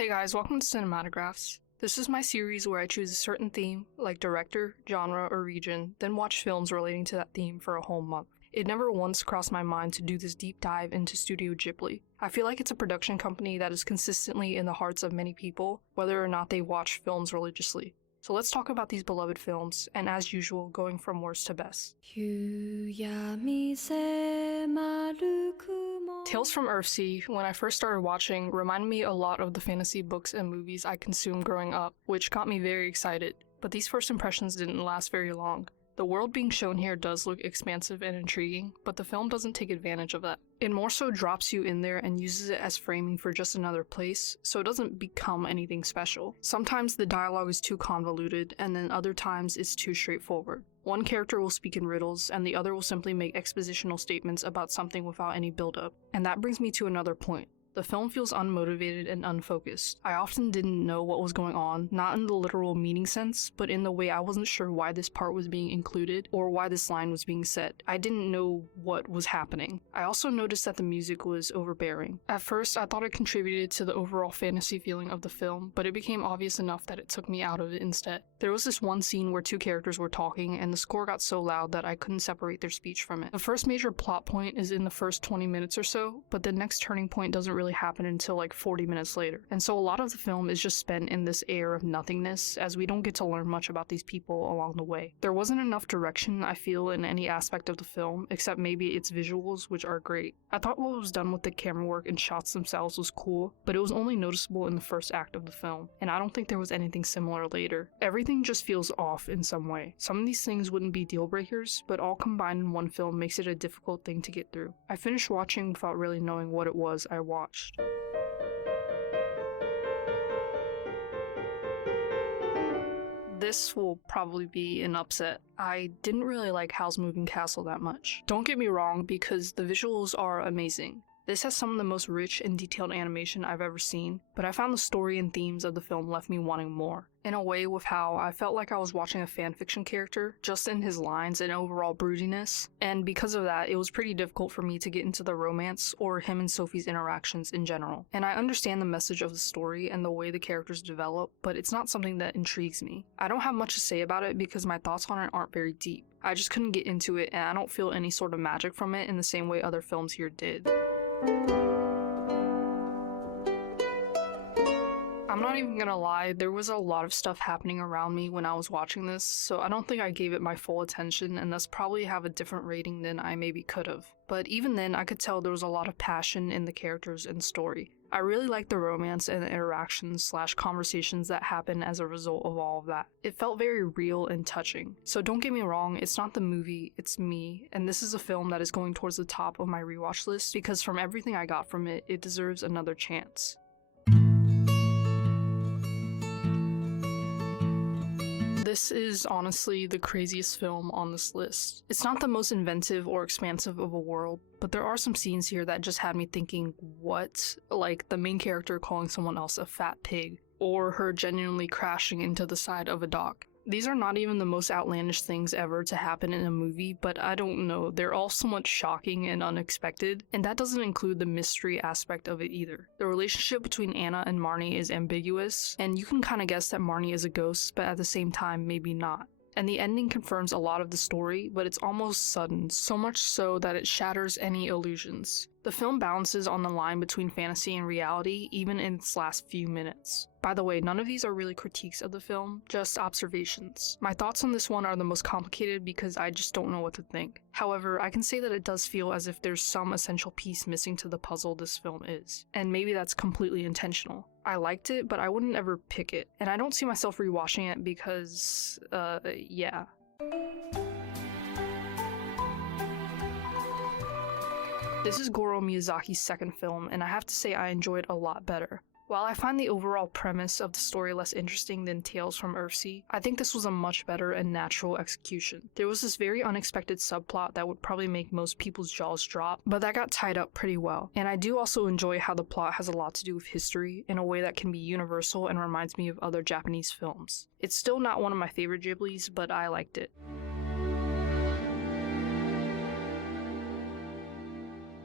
Hey guys, welcome to Cinematographs. This is my series where I choose a certain theme, like director, genre, or region, then watch films relating to that theme for a whole month. It never once crossed my mind to do this deep dive into Studio Ghibli. I feel like it's a production company that is consistently in the hearts of many people, whether or not they watch films religiously. So let's talk about these beloved films, and as usual, going from worst to best. Tales from Earthsea, when I first started watching, reminded me a lot of the fantasy books and movies I consumed growing up, which got me very excited. But these first impressions didn't last very long. The world being shown here does look expansive and intriguing, but the film doesn't take advantage of that. It more so drops you in there and uses it as framing for just another place, so it doesn't become anything special. Sometimes the dialogue is too convoluted, and then other times it's too straightforward. One character will speak in riddles, and the other will simply make expositional statements about something without any build-up. And that brings me to another point. The film feels unmotivated and unfocused. I often didn't know what was going on, not in the literal meaning sense, but in the way I wasn't sure why this part was being included or why this line was being said. I didn't know what was happening. I also noticed that the music was overbearing. At first, I thought it contributed to the overall fantasy feeling of the film, but it became obvious enough that it took me out of it instead. There was this one scene where two characters were talking, and the score got so loud that I couldn't separate their speech from it. The first major plot point is in the first 20 minutes or so, but the next turning point doesn't really happen until like 40 minutes later. And so a lot of the film is just spent in this air of nothingness, as we don't get to learn much about these people along the way. There wasn't enough direction, I feel, in any aspect of the film, except maybe its visuals, which are great. I thought what was done with the camera work and shots themselves was cool, but it was only noticeable in the first act of the film, and I don't think there was anything similar later. Everything just feels off in some way. Some of these things wouldn't be deal breakers, but all combined in one film makes it a difficult thing to get through. I finished watching without really knowing what it was I watched. This will probably be an upset. I didn't really like Howl's Moving Castle that much. Don't get me wrong, because the visuals are amazing. This has some of the most rich and detailed animation I've ever seen, but I found the story and themes of the film left me wanting more. In a way, with Howl, I felt like I was watching a fanfiction character, just in his lines and overall broodiness, and because of that, it was pretty difficult for me to get into the romance or him and Sophie's interactions in general. And I understand the message of the story and the way the characters develop, but it's not something that intrigues me. I don't have much to say about it because my thoughts on it aren't very deep. I just couldn't get into it, and I don't feel any sort of magic from it in the same way other films here did. I'm not even gonna lie, there was a lot of stuff happening around me when I was watching this, so I don't think I gave it my full attention and thus probably have a different rating than I maybe could have. But even then, I could tell there was a lot of passion in the characters and story. I really liked the romance and the interactions / conversations that happen as a result of all of that. It felt very real and touching. So don't get me wrong, it's not the movie, it's me, and this is a film that is going towards the top of my rewatch list because from everything I got from it, it deserves another chance. This is honestly the craziest film on this list. It's not the most inventive or expansive of a world, but there are some scenes here that just had me thinking, what? Like the main character calling someone else a fat pig, or her genuinely crashing into the side of a dock. These are not even the most outlandish things ever to happen in a movie, but I don't know, they're all somewhat shocking and unexpected, and that doesn't include the mystery aspect of it either. The relationship between Anna and Marnie is ambiguous, and you can kind of guess that Marnie is a ghost, but at the same time, maybe not. And the ending confirms a lot of the story, but it's almost sudden, so much so that it shatters any illusions. The film balances on the line between fantasy and reality, even in its last few minutes. By the way, none of these are really critiques of the film, just observations. My thoughts on this one are the most complicated because I just don't know what to think. However, I can say that it does feel as if there's some essential piece missing to the puzzle this film is. And maybe that's completely intentional. I liked it, but I wouldn't ever pick it. And I don't see myself rewatching it because, yeah. This is Goro Miyazaki's second film, and I have to say I enjoyed it a lot better. While I find the overall premise of the story less interesting than Tales from Earthsea, I think this was a much better and natural execution. There was this very unexpected subplot that would probably make most people's jaws drop, but that got tied up pretty well. And I do also enjoy how the plot has a lot to do with history in a way that can be universal and reminds me of other Japanese films. It's still not one of my favorite Ghiblis, but I liked it.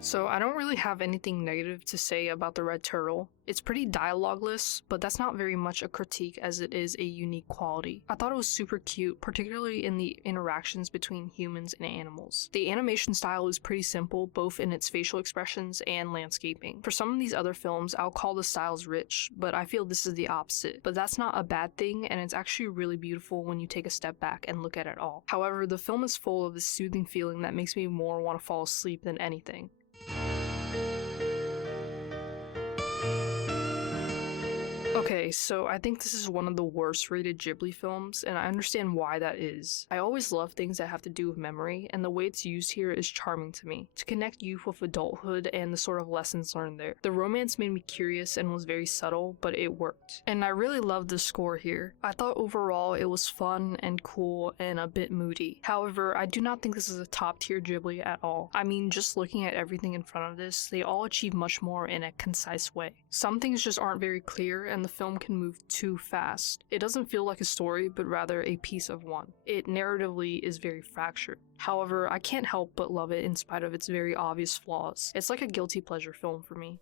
So I don't really have anything negative to say about The Red Turtle. It's pretty dialogueless, but that's not very much a critique as it is a unique quality. I thought it was super cute, particularly in the interactions between humans and animals. The animation style is pretty simple, both in its facial expressions and landscaping. For some of these other films, I'll call the styles rich, but I feel this is the opposite. But that's not a bad thing, and it's actually really beautiful when you take a step back and look at it all. However, the film is full of this soothing feeling that makes me more want to fall asleep than anything. Okay, so I think this is one of the worst rated Ghibli films, and I understand why that is. I always love things that have to do with memory, and the way it's used here is charming to me, to connect youth with adulthood and the sort of lessons learned there. The romance made me curious and was very subtle, but it worked. And I really loved the score here. I thought overall it was fun and cool and a bit moody. However, I do not think this is a top tier Ghibli at all. I mean, just looking at everything in front of this, they all achieve much more in a concise way. Some things just aren't very clear, and the film can move too fast. It doesn't feel like a story, but rather a piece of one. It narratively is very fractured. However, I can't help but love it in spite of its very obvious flaws. It's like a guilty pleasure film for me.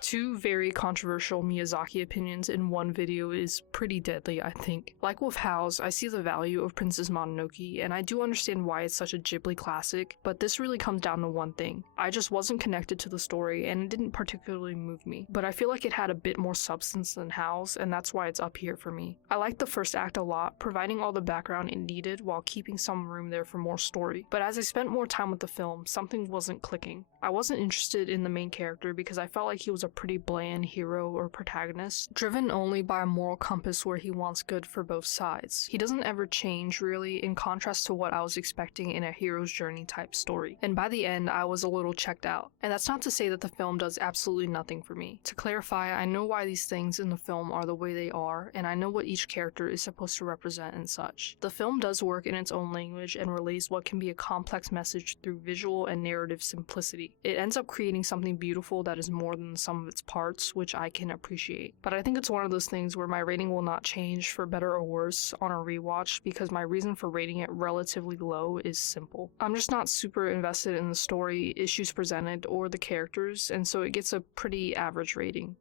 Two very controversial Miyazaki opinions in one video is pretty deadly, I think. Like with Howl's, I see the value of Princess Mononoke, and I do understand why it's such a Ghibli classic, but this really comes down to one thing. I just wasn't connected to the story, and it didn't particularly move me, but I feel like it had a bit more substance than Howl's, and that's why it's up here for me. I liked the first act a lot, providing all the background it needed while keeping some room there for more story, but as I spent more time with the film, something wasn't clicking. I wasn't interested in the main character because I felt like he was a pretty bland hero or protagonist, driven only by a moral compass where he wants good for both sides. He doesn't ever change, really, in contrast to what I was expecting in a hero's journey type story, and by the end I was a little checked out. And that's not to say that the film does absolutely nothing for me. To clarify, I know why these things in the film are the way they are, and I know what each character is supposed to represent and such. The film does work in its own language and relays what can be a complex message through visual and narrative simplicity. It ends up creating something beautiful that is more than the sum of its parts, which I can appreciate. But I think it's one of those things where my rating will not change for better or worse on a rewatch because my reason for rating it relatively low is simple. I'm just not super invested in the story, issues presented, or the characters, and so it gets a pretty average rating.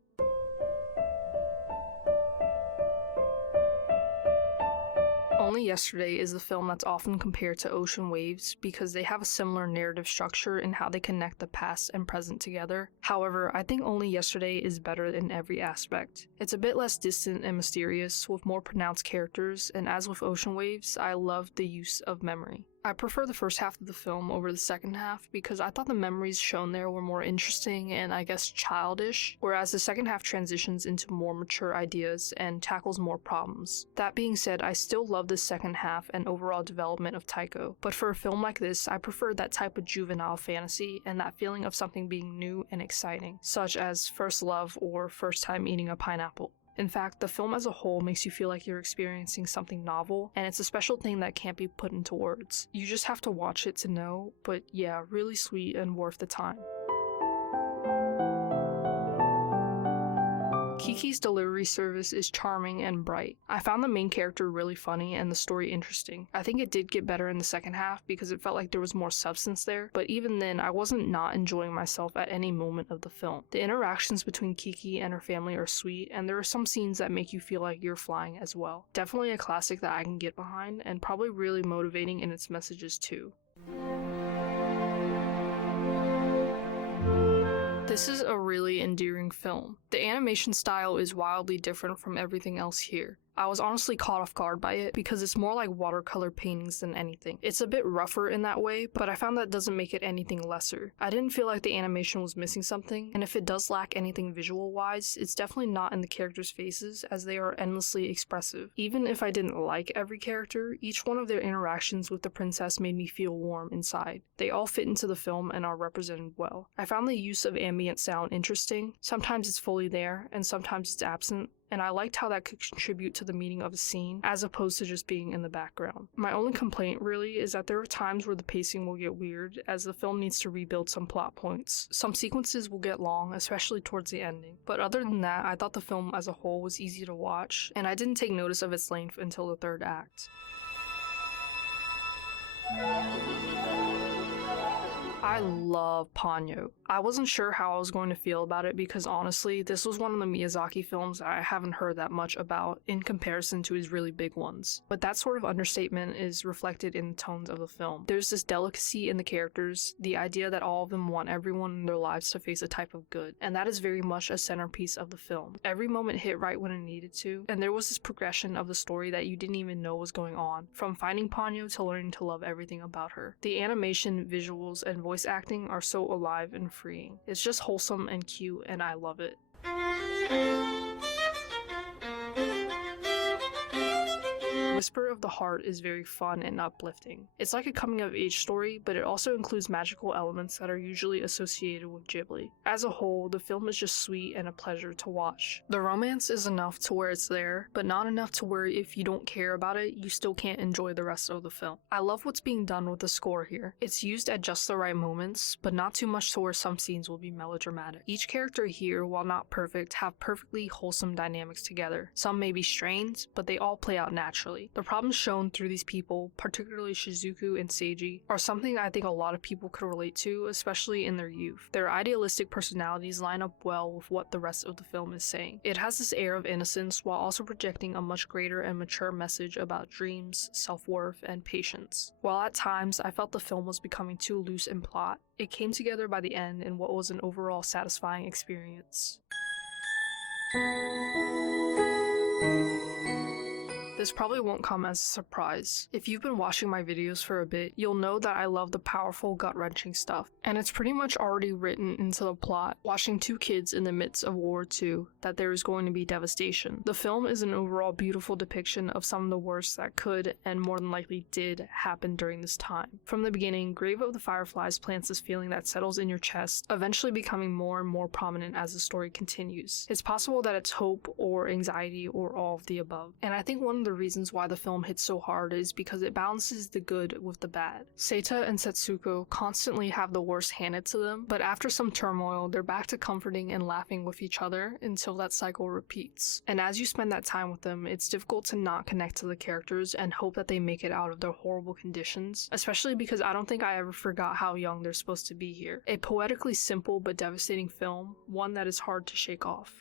Only Yesterday is the film that's often compared to Ocean Waves because they have a similar narrative structure in how they connect the past and present together. However, I think Only Yesterday is better in every aspect. It's a bit less distant and mysterious, with more pronounced characters, and as with Ocean Waves, I loved the use of memory. I prefer the first half of the film over the second half because I thought the memories shown there were more interesting and I guess childish, whereas the second half transitions into more mature ideas and tackles more problems. That being said, I still love the second half and overall development of Taiko, but for a film like this, I prefer that type of juvenile fantasy and that feeling of something being new and exciting, such as first love or first time eating a pineapple. In fact, the film as a whole makes you feel like you're experiencing something novel, and it's a special thing that can't be put into words. You just have to watch it to know, but yeah, really sweet and worth the time. Kiki's delivery service is charming and bright. I found the main character really funny and the story interesting. I think it did get better in the second half because it felt like there was more substance there, but even then I wasn't not enjoying myself at any moment of the film. The interactions between Kiki and her family are sweet, and there are some scenes that make you feel like you're flying as well. Definitely a classic that I can get behind, and probably really motivating in its messages too. This is a really endearing film. The animation style is wildly different from everything else here. I was honestly caught off guard by it because it's more like watercolor paintings than anything. It's a bit rougher in that way, but I found that doesn't make it anything lesser. I didn't feel like the animation was missing something, and if it does lack anything visual-wise, it's definitely not in the characters' faces as they are endlessly expressive. Even if I didn't like every character, each one of their interactions with the princess made me feel warm inside. They all fit into the film and are represented well. I found the use of ambient sound interesting. Sometimes it's fully there, and sometimes it's absent, and I liked how that could contribute to the meaning of a scene, as opposed to just being in the background. My only complaint, really, is that there are times where the pacing will get weird, as the film needs to rebuild some plot points. Some sequences will get long, especially towards the ending, but other than that, I thought the film as a whole was easy to watch, and I didn't take notice of its length until the third act. I love Ponyo. I wasn't sure how I was going to feel about it because honestly, this was one of the Miyazaki films that I haven't heard that much about in comparison to his really big ones. But that sort of understatement is reflected in the tones of the film. There's this delicacy in the characters, the idea that all of them want everyone in their lives to face a type of good, and that is very much a centerpiece of the film. Every moment hit right when it needed to, and there was this progression of the story that you didn't even know was going on, from finding Ponyo to learning to love everything about her. The animation, visuals, and voice acting are so alive and freeing. It's just wholesome and cute, and I love it. Whisper of the Heart is very fun and uplifting. It's like a coming-of-age story, but it also includes magical elements that are usually associated with Ghibli. As a whole, the film is just sweet and a pleasure to watch. The romance is enough to where it's there, but not enough to where if you don't care about it, you still can't enjoy the rest of the film. I love what's being done with the score here. It's used at just the right moments, but not too much to where some scenes will be melodramatic. Each character here, while not perfect, have perfectly wholesome dynamics together. Some may be strained, but they all play out naturally. The problems shown through these people, particularly Shizuku and Seiji, are something I think a lot of people could relate to, especially in their youth. Their idealistic personalities line up well with what the rest of the film is saying. It has this air of innocence while also projecting a much greater and mature message about dreams, self-worth, and patience. While at times I felt the film was becoming too loose in plot, it came together by the end in what was an overall satisfying experience. This probably won't come as a surprise. If you've been watching my videos for a bit, you'll know that I love the powerful, gut-wrenching stuff, and it's pretty much already written into the plot, watching two kids in the midst of World War II, that there is going to be devastation. The film is an overall beautiful depiction of some of the worst that could, and more than likely did, happen during this time. From the beginning, Grave of the Fireflies plants this feeling that settles in your chest, eventually becoming more and more prominent as the story continues. It's possible that it's hope, or anxiety, or all of the above, and I think one of the reasons why the film hits so hard is because it balances the good with the bad. Seita and Setsuko constantly have the worst handed to them, but after some turmoil, they're back to comforting and laughing with each other until that cycle repeats. And as you spend that time with them, it's difficult to not connect to the characters and hope that they make it out of their horrible conditions, especially because I don't think I ever forgot how young they're supposed to be here. A poetically simple but devastating film, one that is hard to shake off.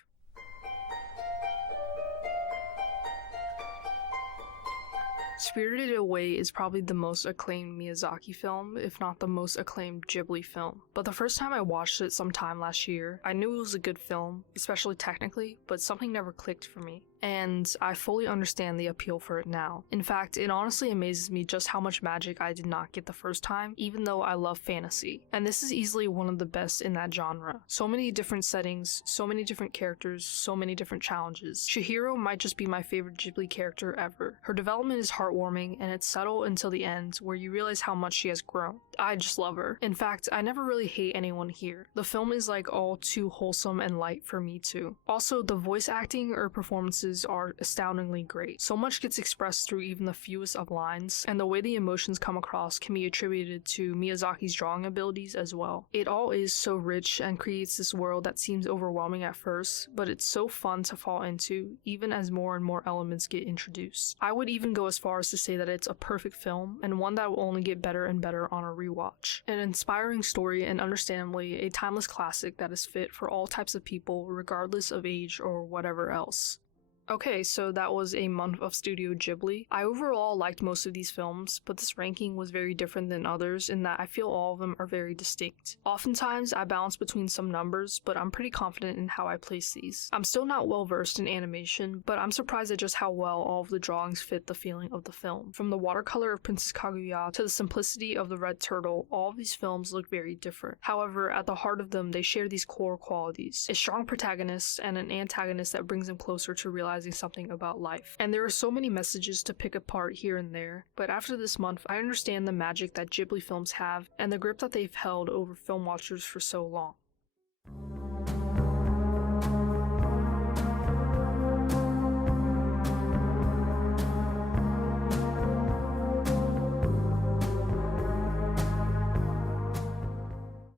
Spirited Away is probably the most acclaimed Miyazaki film, if not the most acclaimed Ghibli film. But the first time I watched it sometime last year, I knew it was a good film, especially technically, but something never clicked for me. And I fully understand the appeal for it now. In fact, it honestly amazes me just how much magic I did not get the first time, even though I love fantasy. And this is easily one of the best in that genre. So many different settings, so many different characters, so many different challenges. Chihiro might just be my favorite Ghibli character ever. Her development is heartwarming, and it's subtle until the end, where you realize how much she has grown. I just love her. In fact, I never really hate anyone here. The film is like all too wholesome and light for me too. Also, the voice acting or performances are astoundingly great. So much gets expressed through even the fewest of lines, and the way the emotions come across can be attributed to Miyazaki's drawing abilities as well. It all is so rich and creates this world that seems overwhelming at first, but it's so fun to fall into, even as more and more elements get introduced. I would even go as far as to say that it's a perfect film, and one that will only get better and better on a rewatch. An inspiring story, and understandably a timeless classic that is fit for all types of people, regardless of age or whatever else. Okay, so that was a month of Studio Ghibli. I overall liked most of these films, but this ranking was very different than others in that I feel all of them are very distinct. Oftentimes, I bounce between some numbers, but I'm pretty confident in how I place these. I'm still not well versed in animation, but I'm surprised at just how well all of the drawings fit the feeling of the film. From the watercolor of Princess Kaguya to the simplicity of the red turtle, all of these films look very different. However, at the heart of them, they share these core qualities: a strong protagonist and an antagonist that brings them closer to realizing something about life. And there are so many messages to pick apart here and there, but after this month, I understand the magic that Ghibli films have and the grip that they've held over film watchers for so long.